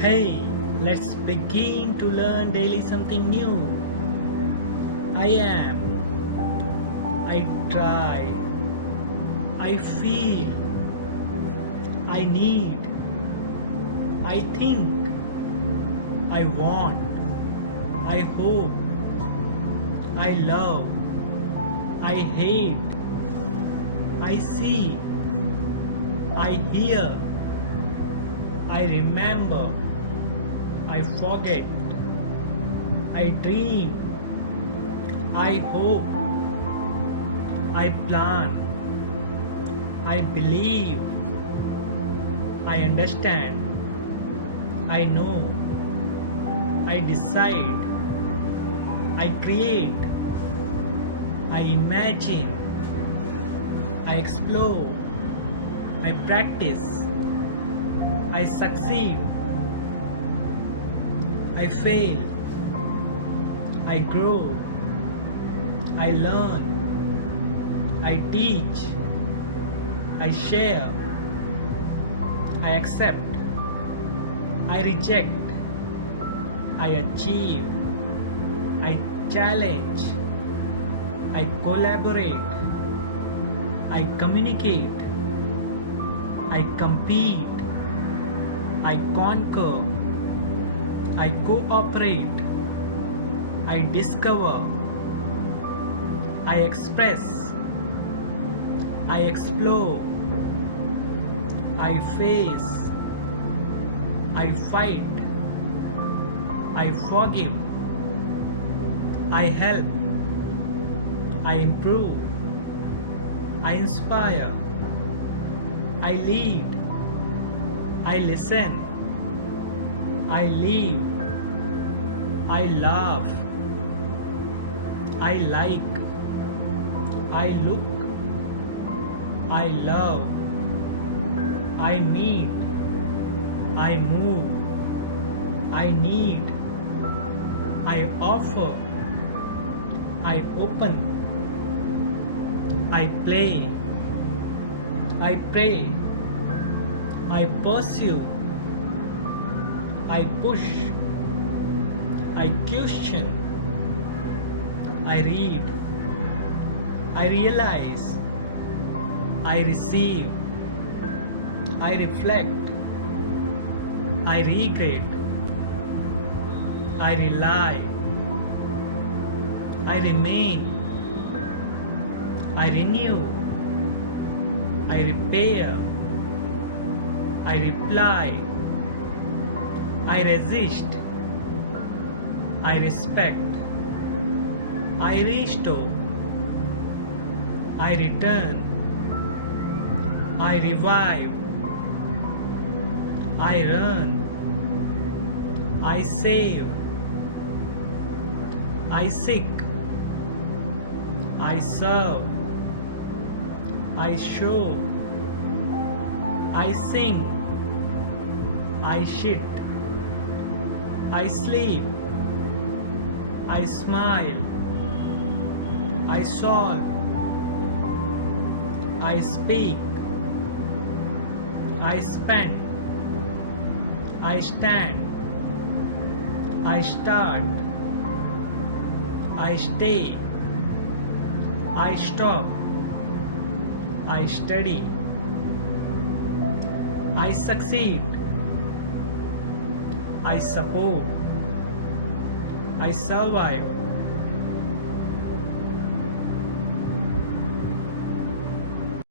Hey, let's begin to learn daily something new. I am, I try, I feel, I need, I think, I want, I hope, I love, I hate, I see, I hear, I remember, I forget, I dream, I hope, I plan, I believe, I understand, I know, I decide, I create, I imagine, I explore, I practice, I succeed, I fail, I grow, I learn, I teach, I share, I accept, I reject, I achieve, I challenge, I collaborate, I communicate, I compete, I conquer, I cooperate, I discover, I express, I explore, I face, I fight, I forgive, I help, I improve, I inspire, I lead, I listen, I live, I laugh, I like, I look, I love, I meet, I move, I need, I offer, I open, I play, I pray, I pursue, I push, I question, I read, I realize, I receive, I reflect, I regret, I rely, I remain, I renew, I repair, I reply, I resist, I respect, I restore, I return, I revive, I run, I save, I seek, I serve, I show, I sing, I shit, I sleep, I smile, I solve, I speak, I spend, I stand, I start, I stay, I stop, I study, I succeed, I support, I survive,